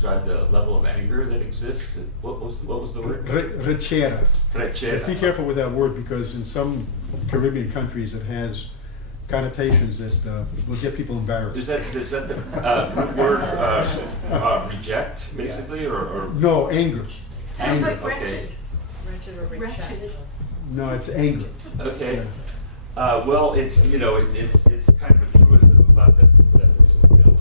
describe the level of anger that exists? What was the word? Rechera. Rechera. Be careful with that word, because in some Caribbean countries it has connotations that will get people embarrassed. Is that the root word reject, basically, or? No, anger. Sounds like Okay. wretched. Wretched or Wretched. No, it's anger. Okay. Well, it's, you know, it's kind of a truism about that you know,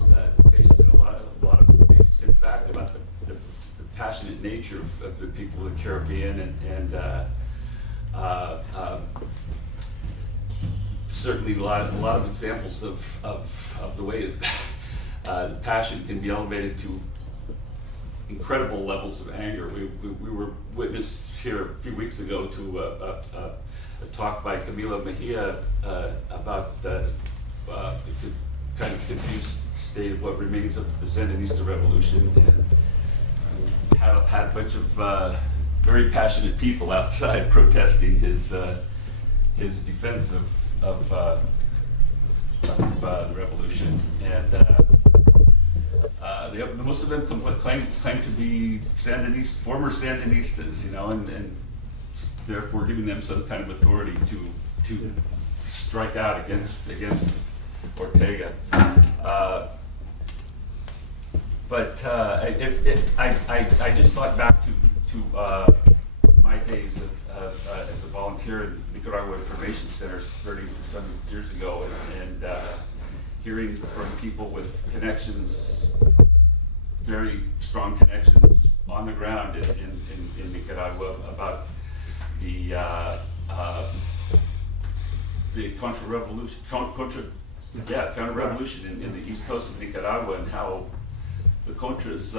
based in a lot of basis in fact about the passionate nature of the people of the Caribbean, and certainly a lot of examples of the way the passion can be elevated to incredible levels of anger. We were witness here a few weeks ago to a talk by Camila Mejia about the kind of confused state of what remains of the Sandinista Revolution, and had a bunch of very passionate people outside protesting his defense of the revolution, and most of them claim to be former Sandinistas, you know, and therefore giving them some kind of authority to strike out against Ortega. But I just thought back to my days as a volunteer in Nicaragua Information Center 30-some years ago, and hearing from people with connections, very strong connections on the ground in Nicaragua about the counter-revolution in the east coast of Nicaragua, and how the Contras,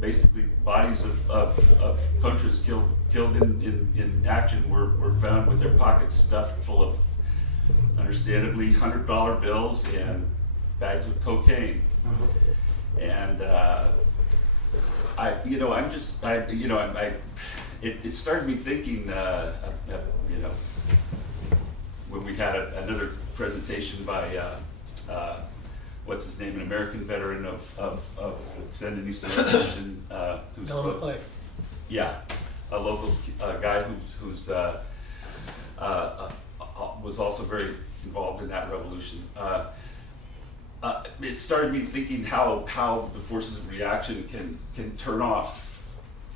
basically bodies of Contras killed in action were found with their pockets stuffed full of, understandably, $100 bills and bags of cocaine. And it started me thinking, you know, when we had another presentation by what's his name, an American veteran of Sandinista Revolution, who's yeah, a local guy who's was also very involved in that revolution. It started me thinking how the forces of reaction can turn off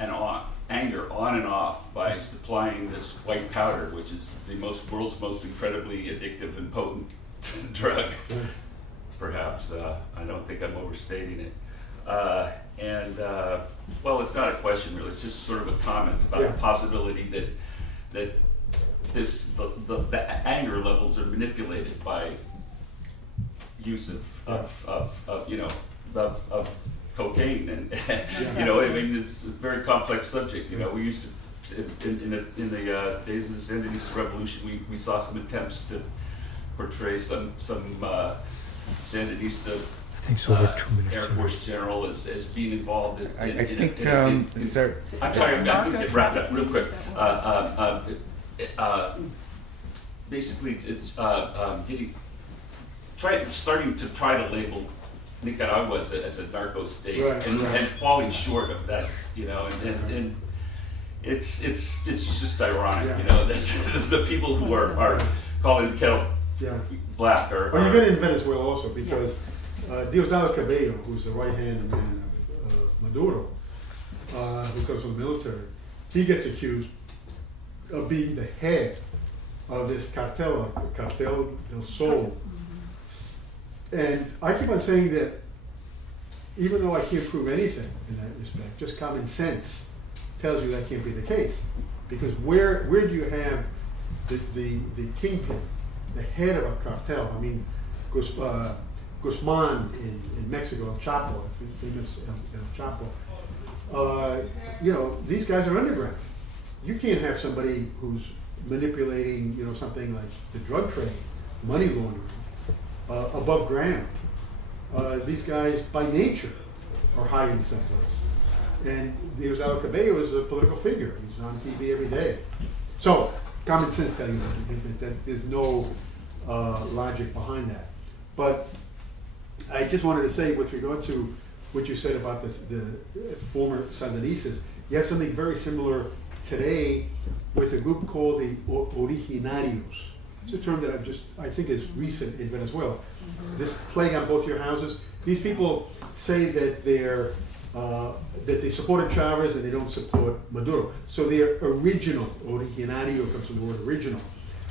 and on, anger on and off, by supplying this white powder, which is the world's most incredibly addictive and potent drug. Perhaps, I don't think I'm overstating it. Well, it's not a question really, it's just sort of a comment about the possibility that the anger levels are manipulated by use of cocaine, and you know, I mean, it's a very complex subject. You know, we used to in the days of the Sandinista Revolution, we saw some attempts to portray some Sandinista Air Force general as being involved in I think I'm sorry, I'm going to get wrapped up real quick. Basically, starting to try to label Nicaragua as a narco state, and falling short of that, you know, and it's just ironic, you know, that the people who are calling the kettle black are. Well, you've been in Venezuela also, because Diosdado Cabello, who's the right-hand man of Maduro, who comes from the military, he gets accused of being the head of this cartel del Sol. And I keep on saying that even though I can't prove anything in that respect, just common sense tells you that can't be the case. Because where do you have the kingpin, the head of a cartel? I mean, Guzman in Mexico, El Chapo, famous El Chapo. You know, these guys are underground. You can't have somebody who's manipulating, you know, something like the drug trade, money laundering, above ground. These guys, by nature, are hiding someplace. And Diosdado Cabello is a political figure. He's on TV every day. So, common sense tells you that there's no logic behind that. But I just wanted to say, with regard to what you said about the former Sandinistas. You have something very similar today with a group called the Originarios. It's a term that I think is recent in Venezuela. This plague on both your houses. These people say that that they supported Chavez and they don't support Maduro. So they're original. Originario comes from the word original.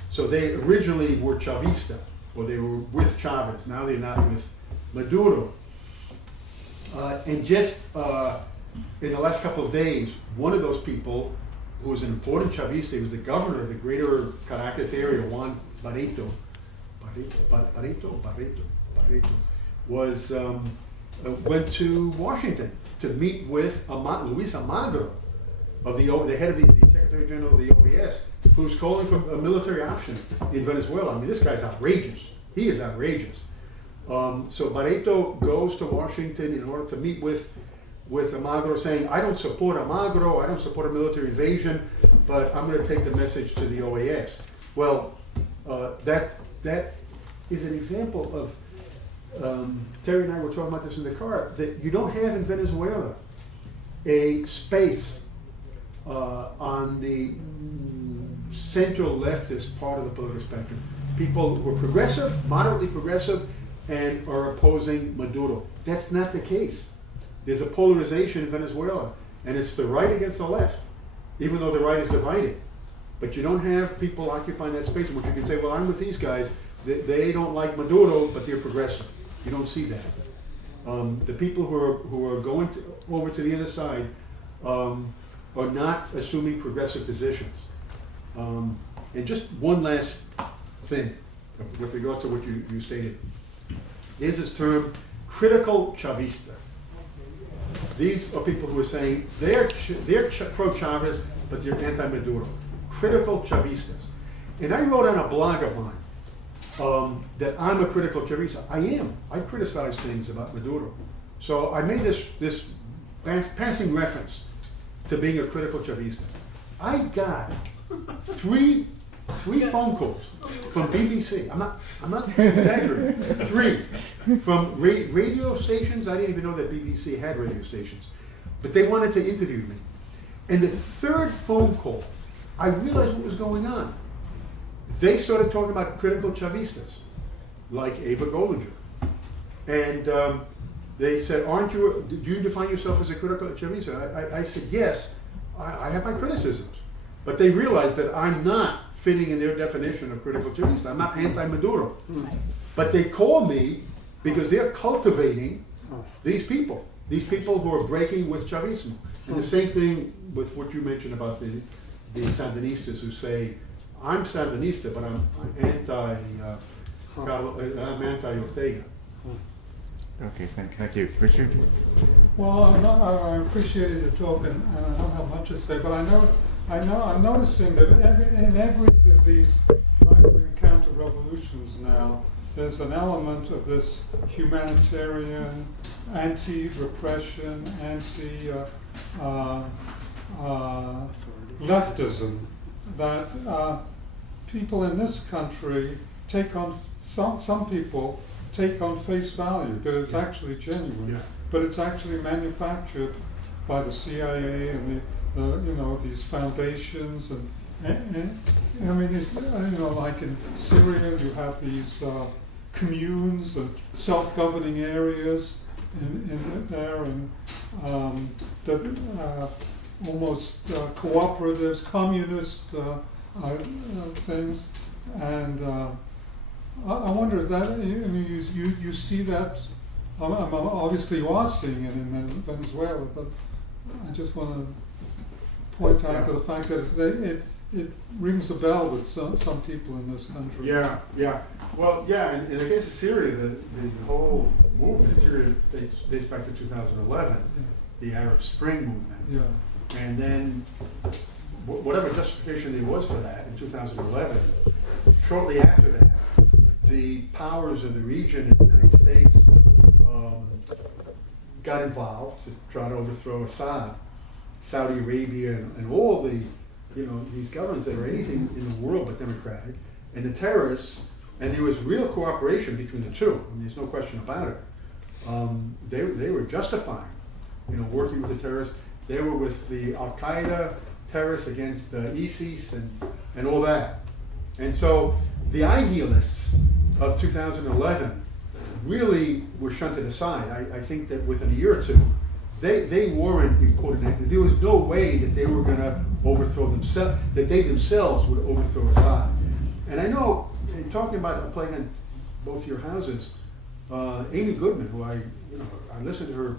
So they originally were Chavista, or they were with Chavez. Now they're not with Maduro. And just in the last couple of days, one of those people, who was an important Chavista, he was the governor of the greater Caracas area, Juan Barreto, was went to Washington to meet with Luis Almagro, of the head of the Secretary General of the OAS, who's calling for a military option in Venezuela. I mean, this guy's outrageous. He is outrageous. So Barreto goes to Washington in order to meet with Almagro, saying, I don't support Almagro, I don't support a military invasion, but I'm going to take the message to the OAS. Well, that is an example of, Terry and I were talking about this in the car, that you don't have in Venezuela a space on the central leftist part of the political spectrum. People who are progressive, moderately progressive, and are opposing Maduro. That's not the case. There's a polarization in Venezuela, and it's the right against the left, even though the right is divided. But you don't have people occupying that space in which you can say, well, I'm with these guys. They don't like Maduro, but they're progressive. You don't see that. The people who are going over to the other side are not assuming progressive positions. And just one last thing with regard to what you stated. There's this term, critical Chavistas. These are people who are saying they're pro-Chavez, but they're anti-Maduro. Critical Chavistas. And I wrote on a blog of mine that I'm a critical Chavista. I am. I criticize things about Maduro. So I made this passing reference to being a critical Chavista. I got three phone calls from BBC. I'm not exaggerating. 3 from radio stations. I didn't even know that BBC had radio stations, but they wanted to interview me. And the 3rd phone call, I realized what was going on. They started talking about critical Chavistas, like Ava Gollinger, and they said, do you define yourself as a critical Chavista? I said, yes, I have my criticisms. But they realized that I'm not fitting in their definition of critical Chavista. I'm not anti-Maduro. But they call me because they're cultivating these people who are breaking with Chavismo. And the same thing with what you mentioned about the Sandinistas who say, I'm Sandinista, but I'm anti-Ortega. Okay, thank you. Richard? Well, I appreciated your talk, and I don't have much to say, but I'm noticing that in every of these right-wing counter-revolutions now, there's an element of this humanitarian, anti-repression, anti-leftism that people in this country take on, some people take on face value, that it's actually genuine, but it's actually manufactured by the CIA and these foundations and I mean, it's, like in Syria, you have these communes and self-governing areas in there, and almost cooperatives, communist things, and I wonder if that you see that. Obviously, you are seeing it in Venezuela, but I just want to point out to the fact that it rings a bell with some people in this country. Yeah. Well, in the case of Syria, the whole movement in Syria dates back to 2011, the Arab Spring movement. Yeah. And then whatever justification there was for that in 2011, shortly after that, the powers of the region in the United States got involved to try to overthrow Assad, Saudi Arabia, and all the these governments that are anything in the world but democratic, and the terrorists, and there was real cooperation between the two. I mean, there's no question about it. they were justifying, working with the terrorists. They were with the Al Qaeda terrorists against ISIS and all that. And so the idealists of 2011 really were shunted aside. I think that within a year or two, they weren't important actors. There was no way that they were going to overthrow themselves, that they themselves would overthrow Assad. And I know, in talking about playing on both your houses, Amy Goodman, who I listen to her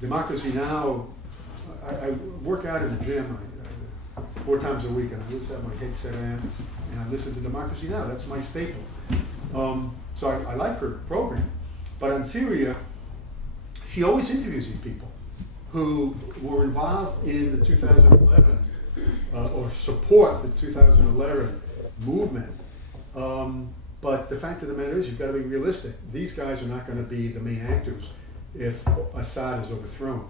Democracy Now. I work out in the gym 4 times a week, and I always have my headset on, and I listen to Democracy Now. That's my staple. So I like her program. But on Syria, she always interviews these people who were involved in the 2011 or support the 2011 movement. But the fact of the matter is, you've got to be realistic. These guys are not going to be the main actors if Assad is overthrown.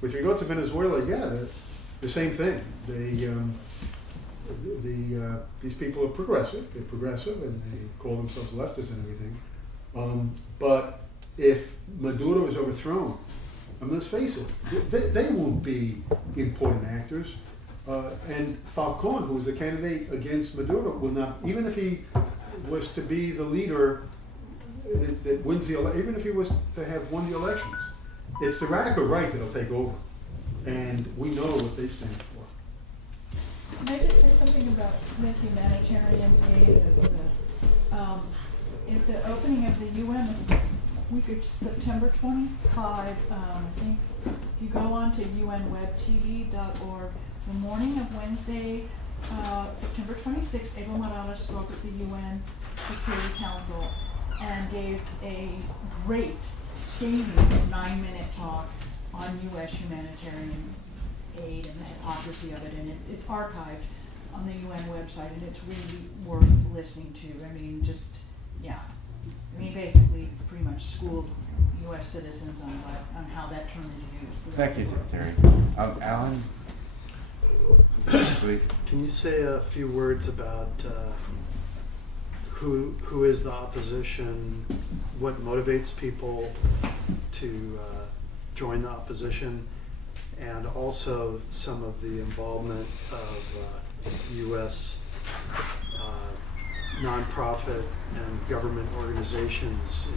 With regard to Venezuela, yeah, the same thing. These people are progressive. They're progressive, and they call themselves leftists and everything. But if Maduro is overthrown, let's face it, they won't be important actors. And Falcon, who was the candidate against Maduro, will not, even if he was to be the leader that wins the election, even if he was to have won the elections, it's the radical right that'll take over. And we know what they stand for. Can I just say something about the humanitarian aid? At the opening of the UN, week of September 25, I think, if you go on to unwebtv.org, the morning of Wednesday, September 26, Evo Morales spoke at the UN Security Council and gave a great, scathing 9-minute talk on U.S. humanitarian aid and the hypocrisy of it, and it's archived on the UN website, and it's really worth listening to. I mean, just, yeah. I mean, basically pretty much schooled U.S. citizens on how that term is used. Thank you, Terry. Alan, please. Can you say a few words about who is the opposition, what motivates people to join the opposition, and also some of the involvement of U.S. nonprofit and government organizations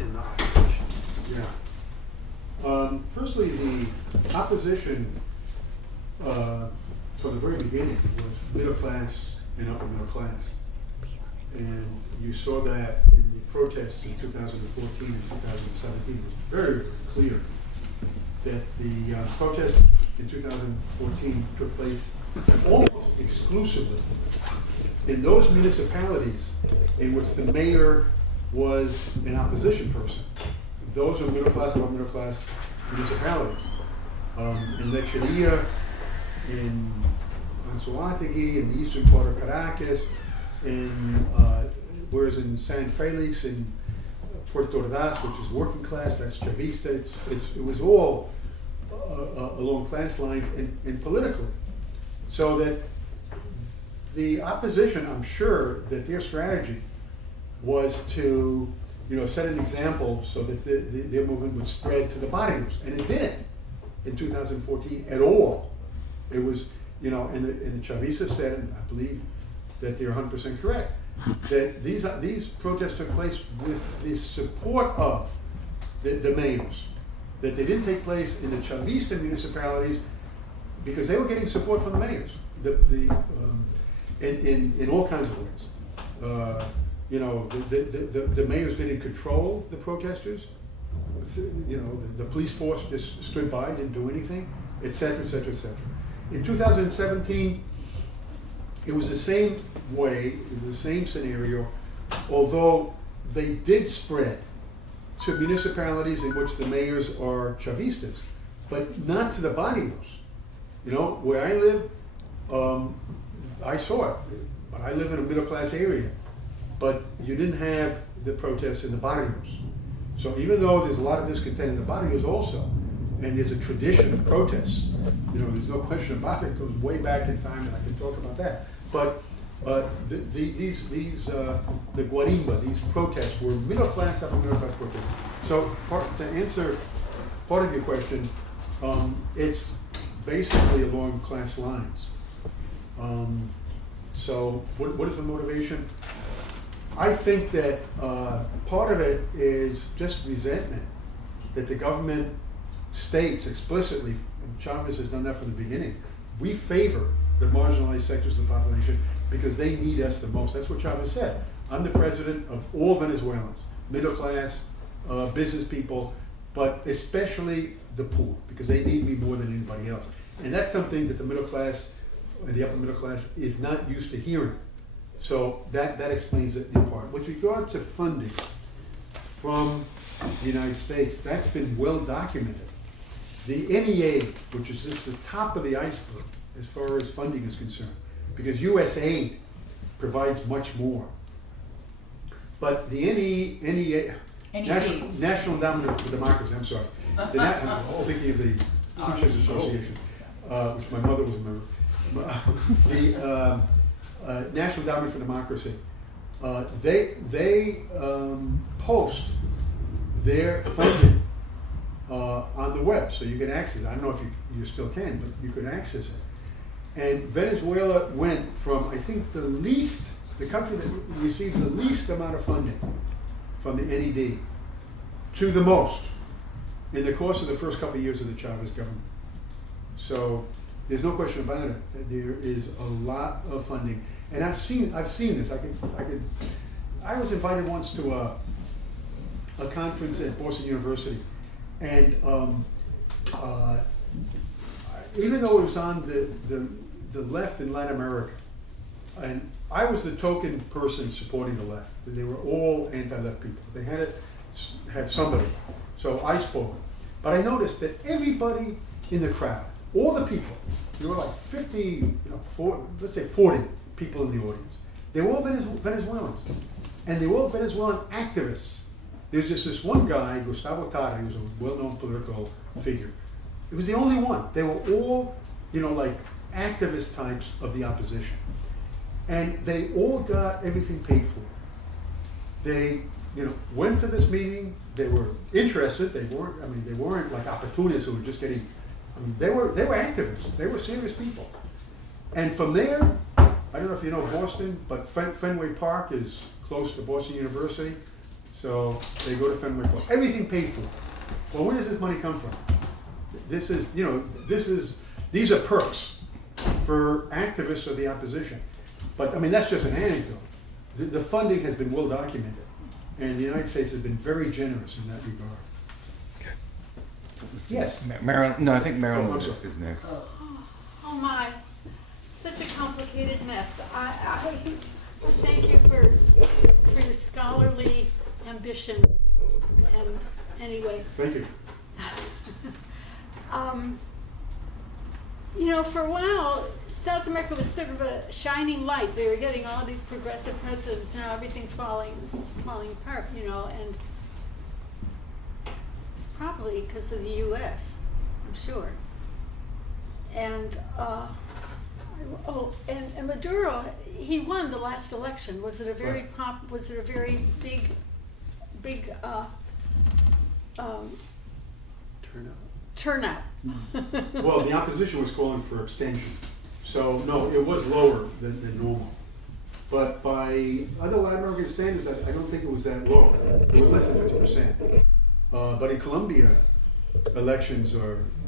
in the opposition? Yeah. Firstly, the opposition from the very beginning was middle class and upper middle class. And you saw that in the protests in 2014 and 2017. It was very, very clear that the protests in 2014 took place almost exclusively in those municipalities in which the mayor was an opposition person. Those are middle class and upper middle class municipalities. In Lecheria, in Anzoátegui, in the eastern part of Caracas, whereas in San Felix, in Puerto Ordaz, which is working class, that's Chavista, it was all along class lines and politically. So that the opposition, I'm sure that their strategy was to set an example so that their movement would spread to the barrios, and it didn't in 2014 at all. It was, and the Chavista said, and I believe that they're 100% correct, that these protests took place with the support of the mayors, that they didn't take place in the Chavista municipalities because they were getting support from the mayors, in all kinds of ways. The mayors didn't control the protesters. The police force just stood by, didn't do anything, et cetera, et cetera, et cetera. In 2017, it was the same way, it was the same scenario, although they did spread to municipalities in which the mayors are Chavistas, but not to the barrios. Where I live, I saw it, but I live in a middle-class area, but you didn't have the protests in the barrios. So even though there's a lot of discontent in the barrios also, and there's a tradition of protests, there's no question about it, it goes way back in time, and I can talk about that. But the Guarimba, these protests were middle class, upper middle class protests. So to answer part of your question, it's basically along class lines. So what is the motivation? I think that part of it is just resentment that the government states explicitly, and Chavez has done that from the beginning, we favor the marginalized sectors of the population because they need us the most. That's what Chavez said. I'm the president of all Venezuelans, middle class, business people, but especially the poor, because they need me more than anybody else. And that's something that the middle class, the upper middle class, is not used to hearing. So that explains it in part. With regard to funding from the United States, that's been well documented. The NEA, which is just the top of the iceberg as far as funding is concerned, because USAID provides much more. But the NEA, National Endowment for Democracy, I'm sorry. I'm thinking of the Teachers Association, which my mother was a member. The National Endowment for Democracy, they post their funding on the web, so you can access it. I don't know if you still can, but you can access it. And Venezuela went from, I think, the country that received the least amount of funding from the NED to the most in the course of the first couple of years of the Chavez government. So there's no question about it. There is a lot of funding, and I've seen this. I was invited once to a conference at Boston University, and even though it was on the left in Latin America, and I was the token person supporting the left. They were all anti-left people. They had to have somebody. So I spoke. But I noticed that everybody in the crowd, all the people, there were like 50, let's say 40 people in the audience. They were all Venezuelans. And they were all Venezuelan activists. There's just this one guy, Gustavo Tara, he was a well-known political figure. It was the only one. They were all, like activist types of the opposition. And they all got everything paid for. They, went to this meeting. They were interested. They weren't like opportunists who were just getting. They were activists. They were serious people. And from there, I don't know if you know Boston, but Fenway Park is close to Boston University, so they go to Fenway Park. Everything paid for. Well, where does this money come from? These are perks for activists of the opposition. But that's just an anecdote. The funding has been well documented, and the United States has been very generous in that regard. Okay. Yes. Marilyn, no, I think Marilyn I'm is sorry. next. Oh my, such a complicated mess. I thank you for your scholarly ambition. And anyway. Thank you. For a while, South America was sort of a shining light. They were getting all these progressive presidents. Now everything's falling apart, and it's probably because of the U.S., I'm sure. And and Maduro, he won the last election. Was it a very was it a very big turnout? Well, the opposition was calling for abstention. So, no, it was lower than normal. But by other Latin American standards, I don't think it was that low. It was less than 50%. But in Colombia, elections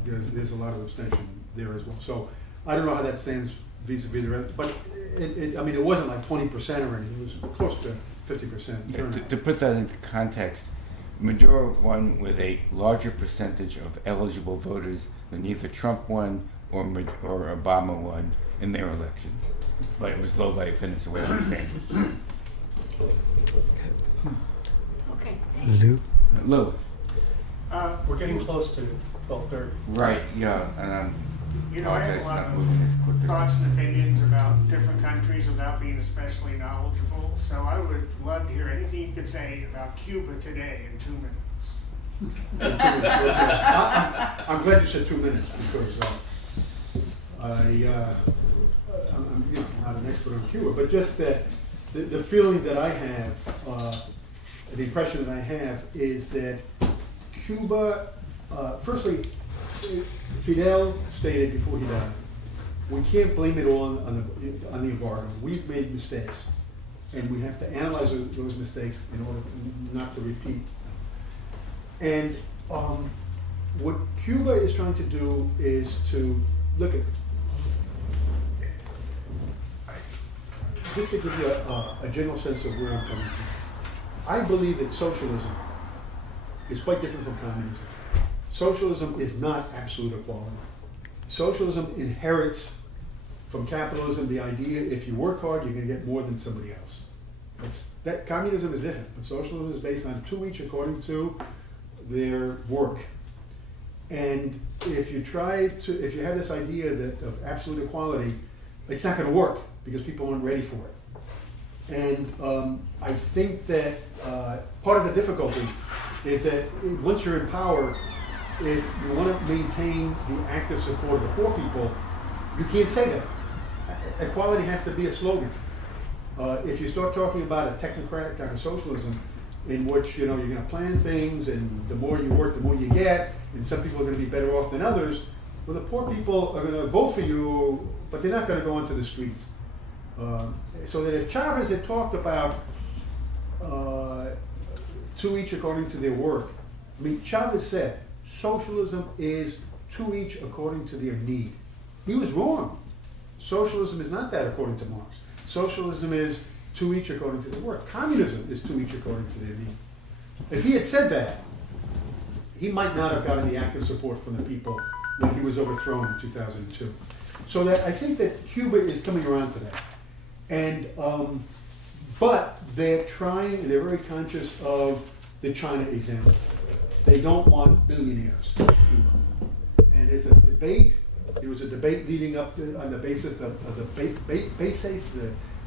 there's a lot of abstention there as well. So, I don't know how that stands vis-a-vis the rest. But, it wasn't like 20% or anything. It was close to 50% turnout. To put that into context, Maduro won with a larger percentage of eligible voters than either Trump won or Obama won in their elections. But it was low by Venezuelan standards. Okay. Lou. We're getting close to 12:30. Right, yeah, and I have a lot of thoughts and opinions about different countries without being especially knowledgeable. So I would love to hear anything you could say about Cuba today in 2 minutes. I'm glad you said 2 minutes because I'm not an expert on Cuba, but just that the feeling that I have, the impression that I have is that Cuba, firstly, Fidel stated before he died, we can't blame it all on the embargo. We've made mistakes, and we have to analyze those mistakes in order not to repeat. And what Cuba is trying to do is to look at, just to give you a general sense of where I'm coming from. I believe that socialism is quite different from communism. Socialism is not absolute equality. Socialism inherits from capitalism the idea if you work hard, you're going to get more than somebody else. That communism is different, but socialism is based on two each according to their work. And if you have this idea of absolute equality, it's not going to work because people aren't ready for it. And I think that part of the difficulty is that once you're in power, if you want to maintain the active support of the poor people, you can't say that. Equality has to be a slogan. If you start talking about a technocratic kind of socialism, in which you're going to plan things, and the more you work, the more you get, and some people are going to be better off than others, well, the poor people are going to vote for you, but they're not going to go into the streets. So that if Chavez had talked about two each according to their work, I mean, Chavez said socialism is two each according to their need. He was wrong. Socialism is not that according to Marx. Socialism is two each according to their work. Communism is two each according to their need. If he had said that, he might not have gotten the active support from the people when he was overthrown in 2002. So that I think that Cuba is coming around to that. And, but they're trying, and they're very conscious of the China example. They don't want billionaires in Cuba. And there's a debate, there was a debate leading up on the basis of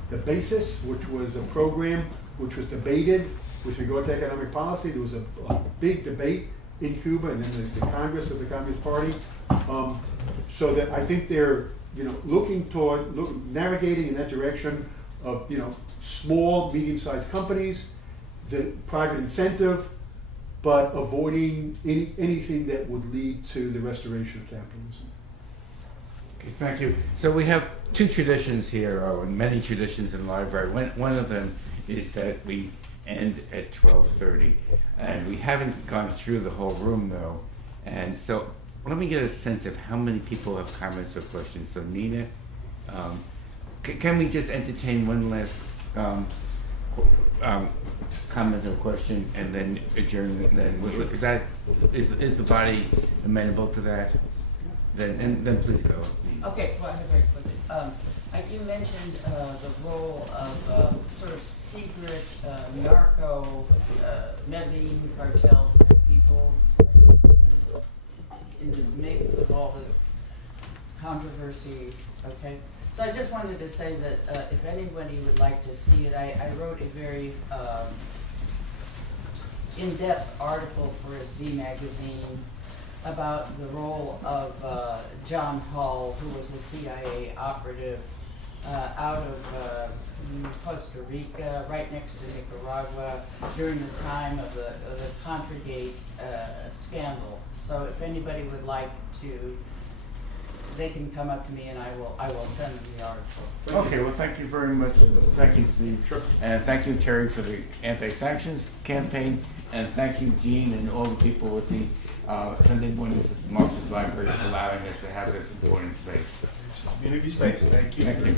the basis, which was a program which was debated with regard to economic policy. There was a big debate in Cuba, and then the Congress of the Communist Party. So that I think they're looking toward navigating in that direction of small, medium-sized companies, the private incentive, but avoiding anything that would lead to the restoration of capitalism. Okay, thank you. So we have two traditions here, or many traditions in the library. One of them is that we end at 12:30, and we haven't gone through the whole room though. And so let me get a sense of how many people have comments or questions. So Nina, can we just entertain one last comment or question and then adjourn? Then is the body amenable to that? Then please go. Okay, well, very quickly. You mentioned the role of sort of secret narco Medellin cartel type people in this mix of all this controversy. Okay, so I just wanted to say that if anybody would like to see it, I wrote a very in-depth article for a Z magazine about the role of John Hall, who was a CIA operative out of Costa Rica, right next to Nicaragua, during the time of the Contragate scandal. So if anybody would like to, they can come up to me and I will send them the article. Okay, well, thank you very much. Thank you, Steve. Sure. And thank you, Terry, for the anti-sanctions campaign. And thank you, Gene, and all the people with the Sunday mornings at the Marxist Library for allowing us to have this important space. Community space. Thank you. Thank you.